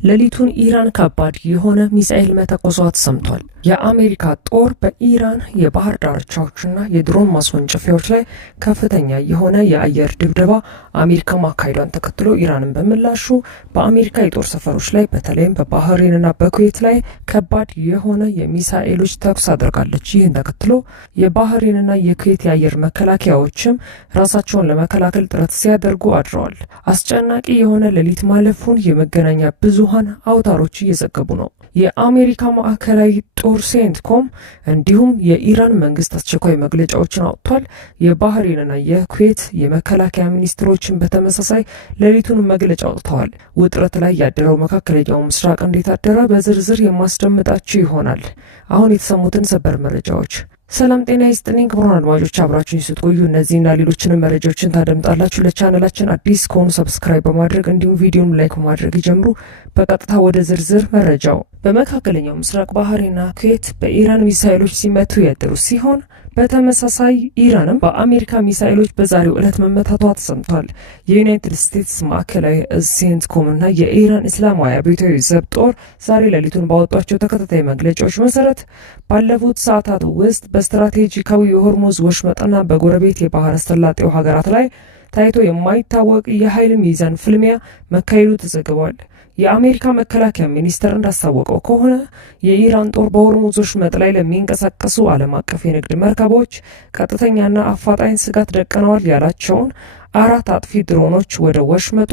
ሌሊቱን ኢራን ከባድ የሆነ ሚሳኤል መተኮሷ ተሰምቷል። የአሜሪካ ጦር በኢራን የባህር ዳርቻዎችና የድሮን ማስወንጨፊያዎች ላይ ከፍተኛ የሆነ የአየር ድብደባ አሜሪካ ማካሄዷን ተከትሎ ኢራንን በምላሹ በአሜሪካ የጦር ሰፈሮች ላይ በተለይም በባህሬንና በኩዌት ላይ ከባድ የሆነ የሚሳኤሎች ተኩስ አድርጋለች። ይህን ተከትሎ የባህሬንና የኩዌት የአየር መከላከያዎችም ራሳቸውን ለመከላከል ጥረት ሲያደርጉ አድረዋል። አስጨናቂ የሆነ ሌሊት ማለፉን የመገናኛ ብዙሃን አውታሮች እየዘገቡ ነው። የአሜሪካ ማዕከላዊ ጦር ሴንትኮም እንዲሁም የኢራን መንግስት አስቸኳይ መግለጫዎችን አውጥቷል። የባህሬንና የኩዌት የመከላከያ ሚኒስትሮችን በተመሳሳይ ሌሊቱን መግለጫ አውጥተዋል። ውጥረት ላይ ያደረው መካከለኛው ምስራቅ እንዴት አደረ? በዝርዝር የማስደምጣችሁ ይሆናል። አሁን የተሰሙትን ሰበር መረጃዎች። ሰላም ጤና ይስጥልኝ ክቡራን አድማጮች፣ አብራችሁን ስትቆዩ እነዚህና ሌሎችንም መረጃዎችን ታደምጣላችሁ። ለቻናላችን አዲስ ከሆኑ ሰብስክራይብ በማድረግ እንዲሁም ቪዲዮን ላይክ በማድረግ ይጀምሩ። በቀጥታ ወደ ዝርዝር መረጃው። በመካከለኛው ምስራቅ ባህሬንና ኩዌት በኢራን ሚሳኤሎች ሲመቱ ያደሩ ሲሆን በተመሳሳይ ኢራንም በአሜሪካ ሚሳኤሎች በዛሬው ዕለት መመታቷ ተሰምቷል። የዩናይትድ ስቴትስ ማዕከላዊ እዝ ሴንትኮም እና የኢራን እስላማዊ አብዮታዊ ዘብ ጦር ዛሬ ሌሊቱን ባወጧቸው ተከታታይ መግለጫዎች መሰረት ባለፉት ሰዓታት ውስጥ በስትራቴጂካዊ የሆርሙዝ ወሽመጥና በጎረቤት የባህረ ሰላጤው ሀገራት ላይ ታይቶ የማይታወቅ የኃይል ሚዛን ፍልሚያ መካሄዱ ተዘግቧል። የአሜሪካ መከላከያ ሚኒስቴር እንዳስታወቀው ከሆነ የኢራን ጦር በሆርሙዝ ወሽመጥ ላይ ለሚንቀሳቀሱ ዓለም አቀፍ የንግድ መርከቦች ቀጥተኛና አፋጣኝ ስጋት ደቅነዋል ያላቸውን 4 አጥፊ ድሮኖች ወደ ወሽመጡ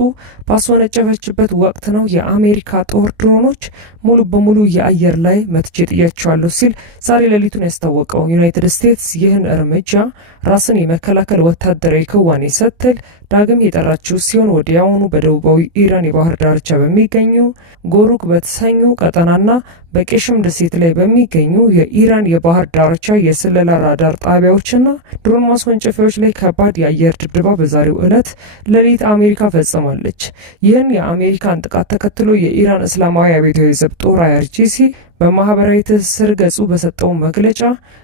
ባስወነጨፈችበት ወቅት ነው የአሜሪካ ጦር ድሮኖች ሙሉ በሙሉ የአየር ላይ መትቼ ጥያቸዋለሁ ሲል ዛሬ ሌሊቱን ያስታወቀው። ዩናይትድ ስቴትስ ይህን እርምጃ ራስን የመከላከል ወታደራዊ ክዋኔ ስትል ዳግም የጠራችው ሲሆን ወዲያውኑ በደቡባዊ ኢራን የባህር ዳርቻ በሚገኙ ጎሩክ በተሰኙ ቀጠናና በቄሽም ደሴት ላይ በሚገኙ የኢራን የባህር ዳርቻ የስለላ ራዳር ጣቢያዎችና ድሮን ማስወንጨፊያዎች ላይ ከባድ የአየር ድብደባ በዛሬው ዕለት ሌሊት አሜሪካ ፈጽማለች። ይህን የአሜሪካን ጥቃት ተከትሎ የኢራን እስላማዊ አብዮታዊ ዘብ ጦር IRGC በማህበራዊ ትስስር ገጹ በሰጠው መግለጫ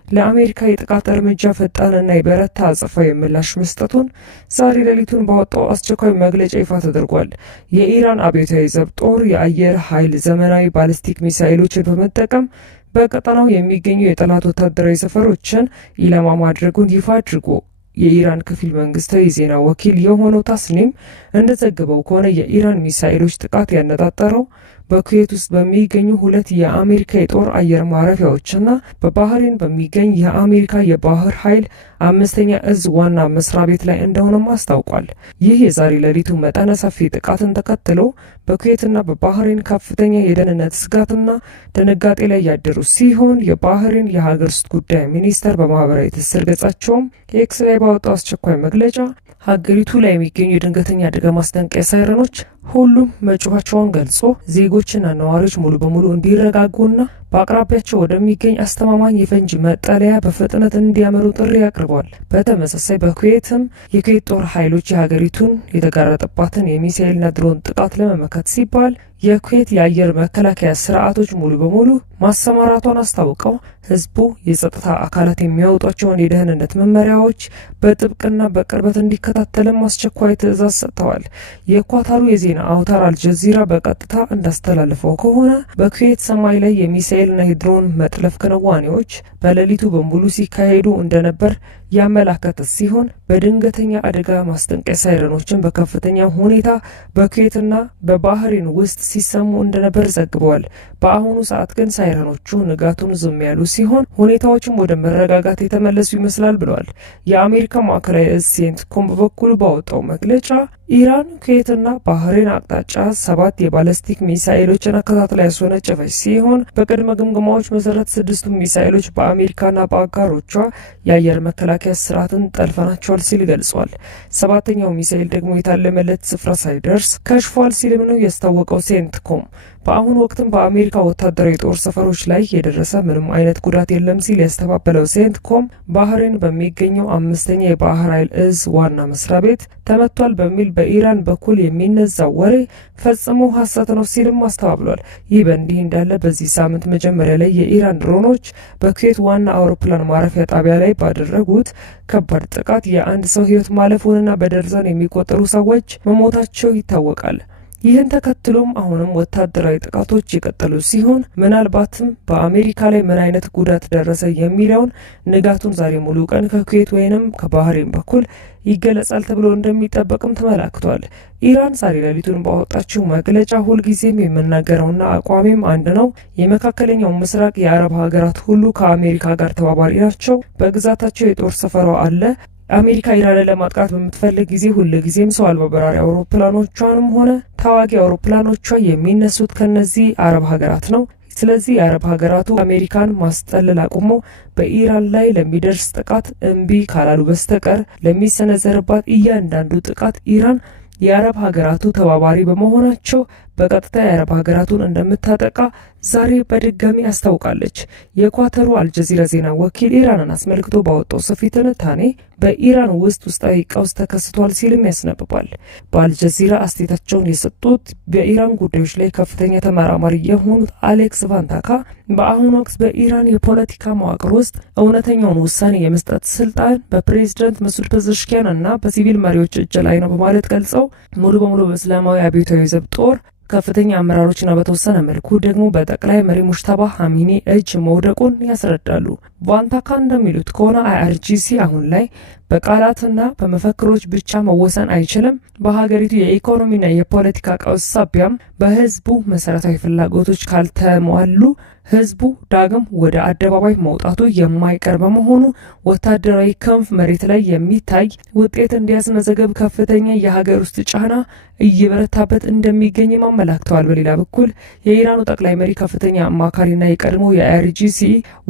ለአሜሪካ የጥቃት እርምጃ ፈጣንና የበረታ አጸፋዊ ምላሽ መስጠቱን ዛሬ ሌሊቱን ባወጣው አስቸኳይ መግለጫ ይፋ ተደርጓል። የኢራን አብዮታዊ ዘብ ጦር የአየር ኃይል ዘመናዊ ባሊስቲክ ሚሳኤሎችን በመጠቀም በቀጠናው የሚገኙ የጠላት ወታደራዊ ሰፈሮችን ኢላማ ማድረጉን ይፋ አድርጎ የኢራን ከፊል መንግስታዊ ዜና ወኪል የሆነው ታስኒም እንደዘገበው ከሆነ የኢራን ሚሳኤሎች ጥቃት ያነጣጠረው በኩዌት ውስጥ በሚገኙ 2 የአሜሪካ የጦር አየር ማረፊያዎችና በባህሬን በሚገኝ የአሜሪካ የባህር ኃይል 5ኛ እዝ ዋና መስሪያ ቤት ላይ እንደሆነም አስታውቋል። ይህ የዛሬ ሌሊቱ መጠነ ሰፊ ጥቃትን ተከትሎ በኩዌትና በባህሬን ከፍተኛ የደህንነት ስጋትና ድንጋጤ ላይ ያደሩ ሲሆን የባህሬን የሀገር ውስጥ ጉዳይ ሚኒስቴር በማህበራዊ ትስስር ገጻቸውም ኤክስ ላይ ባወጣው አስቸኳይ መግለጫ ሀገሪቱ ላይ የሚገኙ የድንገተኛ አደጋ ማስጠንቀቂያ ሳይረኖች ሁሉም መጮኻቸውን ገልጾ ዜጎችና ነዋሪዎች ሙሉ በሙሉ እንዲረጋጉና በአቅራቢያቸው ወደሚገኝ አስተማማኝ የፈንጂ መጠለያ በፍጥነት እንዲያመሩ ጥሪ አቅርቧል። በተመሳሳይ በኩዌትም የኩዌት ጦር ኃይሎች የሀገሪቱን የተጋረጠባትን የሚሳኤልና ድሮን ጥቃት ለመመከት ሲባል የኩዌት የአየር መከላከያ ስርዓቶች ሙሉ በሙሉ ማሰማራቷን አስታውቀው ህዝቡ የጸጥታ አካላት የሚያወጧቸውን የደህንነት መመሪያዎች በጥብቅና በቅርበት እንዲከታተልም አስቸኳይ ትዕዛዝ ሰጥተዋል። የኳታሩ የዜና አውታር አልጀዚራ በቀጥታ እንዳስተላልፈው ከሆነ በኩዌት ሰማይ ላይ የሚሳኤልና የድሮን መጥለፍ ክንዋኔዎች በሌሊቱ በሙሉ ሲካሄዱ እንደነበር ያመላከተ ሲሆን በድንገተኛ አደጋ ማስጠንቀቂያ ሳይረኖችን በከፍተኛ ሁኔታ በኩዌትና በባህሬን ውስጥ ሲሰሙ እንደነበር ዘግበዋል። በአሁኑ ሰዓት ግን ሳይረኖቹ ንጋቱን ዝም ያሉ ሲሆን ሁኔታዎችም ወደ መረጋጋት የተመለሱ ይመስላል ብለዋል። የአሜሪካ ማዕከላዊ እዝ ሴንትኮም በበኩሉ ባወጣው መግለጫ ኢራን ኩዌትና ባህሬን አቅጣጫ 7 የባለስቲክ ሚሳኤሎችን አከታትላ ያስወነጨፈች ሲሆን በቅድመ ግምገማዎች መሰረት 6ቱ ሚሳኤሎች በአሜሪካና በአጋሮቿ የአየር መከላከያ ስርዓትን ጠልፈናቸዋል ሲል ገልጿል። 7ኛው ሚሳኤል ደግሞ የታለመለት ስፍራ ሳይደርስ ከሽፏል ሲልም ነው ያስታወቀው ሴንትኮም። በአሁኑ ወቅትም በአሜሪካ ወታደራዊ ጦር ሰፈሮች ላይ የደረሰ ምንም አይነት ጉዳት የለም ሲል ያስተባበለው ሴንትኮም ባህሬን በሚገኘው 5ኛ የባህር ኃይል እዝ ዋና መስሪያ ቤት ተመቷል በሚል በኢራን በኩል የሚነዛው ወሬ ፈጽሞ ሐሰት ነው ሲልም አስተባብሏል። ይህ በእንዲህ እንዳለ በዚህ ሳምንት መጀመሪያ ላይ የኢራን ድሮኖች በኩዌት ዋና አውሮፕላን ማረፊያ ጣቢያ ላይ ባደረጉት ከባድ ጥቃት የአንድ ሰው ሕይወት ማለፉንና በደርዘን የሚቆጠሩ ሰዎች መሞታቸው ይታወቃል። ይህን ተከትሎም አሁንም ወታደራዊ ጥቃቶች የቀጠሉ ሲሆን ምናልባትም በአሜሪካ ላይ ምን አይነት ጉዳት ደረሰ የሚለውን ንጋቱን ዛሬ ሙሉ ቀን ከኩዌት ወይንም ከባህሬን በኩል ይገለጻል ተብሎ እንደሚጠበቅም ተመላክቷል። ኢራን ዛሬ ሌሊቱን ባወጣችው መግለጫ ሁልጊዜም የምናገረውና አቋሜም አንድ ነው፣ የመካከለኛው ምስራቅ የአረብ ሀገራት ሁሉ ከአሜሪካ ጋር ተባባሪ ናቸው፣ በግዛታቸው የጦር ሰፈሯ አለ። አሜሪካ ኢራንን ለማጥቃት በምትፈልግ ጊዜ ሁልጊዜም ሰው አልባ በራሪ አውሮፕላኖቿንም ሆነ ተዋጊ አውሮፕላኖቿ የሚነሱት ከነዚህ አረብ ሀገራት ነው። ስለዚህ የአረብ ሀገራቱ አሜሪካን ማስጠለል አቁሞ በኢራን ላይ ለሚደርስ ጥቃት እምቢ ካላሉ በስተቀር ለሚሰነዘርባት እያንዳንዱ ጥቃት ኢራን የአረብ ሀገራቱ ተባባሪ በመሆናቸው በቀጥታ የአረብ ሀገራቱን እንደምታጠቃ ዛሬ በድጋሚ አስታውቃለች። የኳተሩ አልጀዚራ ዜና ወኪል ኢራንን አስመልክቶ ባወጣው ሰፊ ትንታኔ በኢራን ውስጣዊ ቀውስ ተከስቷል ሲልም ያስነብባል። በአልጀዚራ አስተያየታቸውን የሰጡት በኢራን ጉዳዮች ላይ ከፍተኛ ተመራማሪ የሆኑት አሌክስ ቫንታካ በአሁኑ ወቅት በኢራን የፖለቲካ መዋቅር ውስጥ እውነተኛውን ውሳኔ የመስጠት ስልጣን በፕሬዝዳንት መሱድ ፔዜሽኪያን እና በሲቪል መሪዎች እጅ ላይ ነው በማለት ገልጸው ሙሉ በሙሉ በእስላማዊ አብዮታዊ ዘብ ጦር ከፍተኛ አመራሮችና በተወሰነ መልኩ ደግሞ በጠቅላይ መሪ ሙጅተባ ሀሚኒ እጅ መውደቁን ያስረዳሉ። ቫንታካ እንደሚሉት ከሆነ አይአርጂሲ አሁን ላይ በቃላትና በመፈክሮች ብቻ መወሰን አይችልም። በሀገሪቱ የኢኮኖሚና የፖለቲካ ቀውስ ሳቢያም በህዝቡ መሰረታዊ ፍላጎቶች ካልተሟሉ ህዝቡ ዳግም ወደ አደባባይ መውጣቱ የማይቀር በመሆኑ ወታደራዊ ክንፍ መሬት ላይ የሚታይ ውጤት እንዲያስመዘግብ ከፍተኛ የሀገር ውስጥ ጫና እየበረታበት እንደሚገኝም አመላክተዋል። በሌላ በኩል የኢራኑ ጠቅላይ መሪ ከፍተኛ አማካሪና የቀድሞ የአይአርጂሲ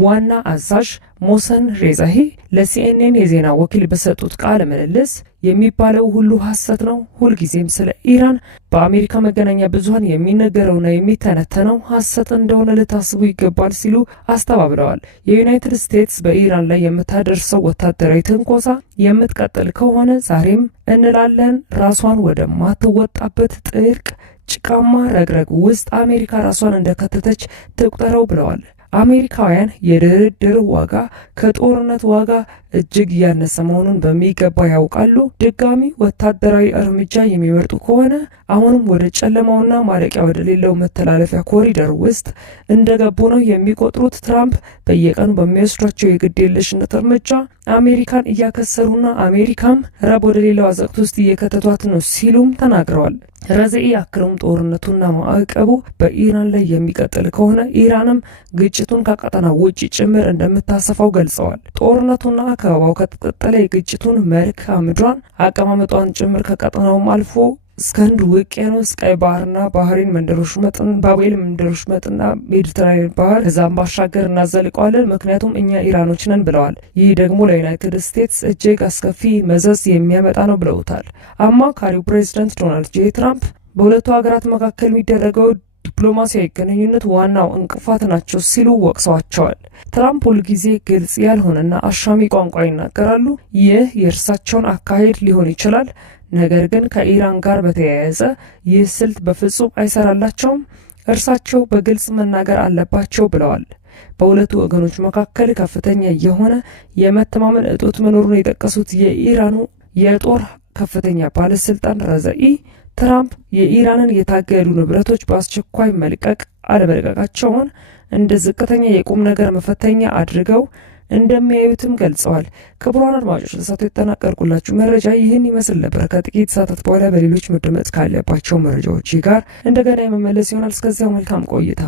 ዋና አዛዥ ሞሰን ሬዛሂ ለሲኤንኤን የዜና ወኪል በሰጡት ቃለ ምልልስ የሚባለው ሁሉ ሐሰት ነው፣ ሁልጊዜም ስለ ኢራን በአሜሪካ መገናኛ ብዙኃን የሚነገረውና የሚተነተነው ሐሰት እንደሆነ ልታስቡ ይገባል ሲሉ አስተባብለዋል። የዩናይትድ ስቴትስ በኢራን ላይ የምታደርሰው ወታደራዊ ትንኮሳ የምትቀጥል ከሆነ ዛሬም እንላለን ራሷን ወደማትወጣበት ጥልቅ ጭቃማ ረግረግ ውስጥ አሜሪካ ራሷን እንደከተተች ትቁጠረው ብለዋል። አሜሪካውያን የድርድር ዋጋ ከጦርነት ዋጋ እጅግ እያነሰ መሆኑን በሚገባ ያውቃሉ። ድጋሚ ወታደራዊ እርምጃ የሚመርጡ ከሆነ አሁንም ወደ ጨለማውና ማለቂያ ወደሌለው መተላለፊያ ኮሪደር ውስጥ እንደገቡ ነው የሚቆጥሩት። ትራምፕ በየቀኑ በሚወስዷቸው የግዴለሽነት እርምጃ አሜሪካን እያከሰሩና አሜሪካም ረብ ወደሌለው አዘቅት ውስጥ እየከተቷት ነው ሲሉም ተናግረዋል። ረዘኢ አክለውም ጦርነቱና ማዕቀቡ በኢራን ላይ የሚቀጥል ከሆነ ኢራንም ግጭቱን ከቀጠናው ውጭ ጭምር እንደምታሰፋው ገልጸዋል። ጦርነቱና ከበባው ከተቀጠለ የግጭቱን መልክዓ ምድሯን አቀማመጧን ጭምር ከቀጠናውም አልፎ እስከ ህንድ ውቅያኖስ፣ ቀይ ባህርና ባህሬን መንደሮች መጥን ባቤል መንደሮች መጥና ሜዲትራኒያን ባህር ከዛም ባሻገር እናዘልቀዋለን፣ ምክንያቱም እኛ ኢራኖች ነን ብለዋል። ይህ ደግሞ ለዩናይትድ ስቴትስ እጅግ አስከፊ መዘዝ የሚያመጣ ነው ብለውታል። አማካሪው ፕሬዚዳንት ዶናልድ ጄ ትራምፕ በሁለቱ ሀገራት መካከል የሚደረገው ዲፕሎማሲያዊ ግንኙነት ዋናው እንቅፋት ናቸው ሲሉ ወቅሰዋቸዋል። ትራምፕ ሁልጊዜ ግልጽ ያልሆነና አሻሚ ቋንቋ ይናገራሉ። ይህ የእርሳቸውን አካሄድ ሊሆን ይችላል፣ ነገር ግን ከኢራን ጋር በተያያዘ ይህ ስልት በፍጹም አይሰራላቸውም። እርሳቸው በግልጽ መናገር አለባቸው ብለዋል። በሁለቱ ወገኖች መካከል ከፍተኛ የሆነ የመተማመን እጦት መኖሩን የጠቀሱት የኢራኑ የጦር ከፍተኛ ባለስልጣን ረዘኢ ትራምፕ የኢራንን የታገዱ ንብረቶች በአስቸኳይ መልቀቅ አለመልቀቃቸውን እንደ ዝቅተኛ የቁም ነገር መፈተኛ አድርገው እንደሚያዩትም ገልጸዋል። ክቡራን አድማጮች ለሰዓቱ የተጠናቀርኩላችሁ መረጃ ይህን ይመስል ነበር። ከጥቂት ሰዓታት በኋላ በሌሎች መደመጥ ካለባቸው መረጃዎች ጋር እንደገና የመመለስ ይሆናል። እስከዚያው መልካም ቆይታ